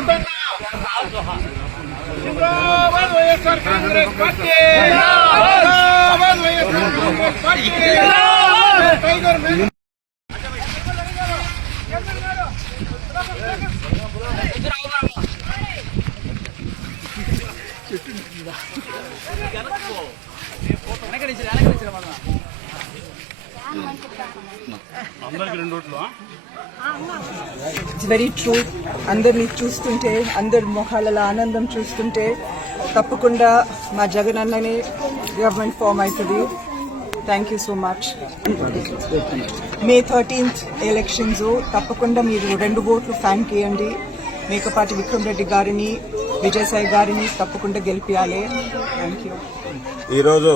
लोकांना जिंदाबाद it's very true అందరినీ చూస్తుంటే అందరి మొహాలలో ఆనందం చూస్తుంటే తప్పకుండా మా జగన్ అన్ననే గవర్నమెంట్ ఫామ్ అవుతుంది thank you so much May thirteenth elections తప్పకుండా మీరు రెండు ఓట్లు ఫ్యాన్ చేయండి. మేకపాటి విక్రమ్ రెడ్డి గారిని విజయసాయి గారిని తప్పకుండా గెలిపించాలి థ్యాంక్ యూ ఈరోజు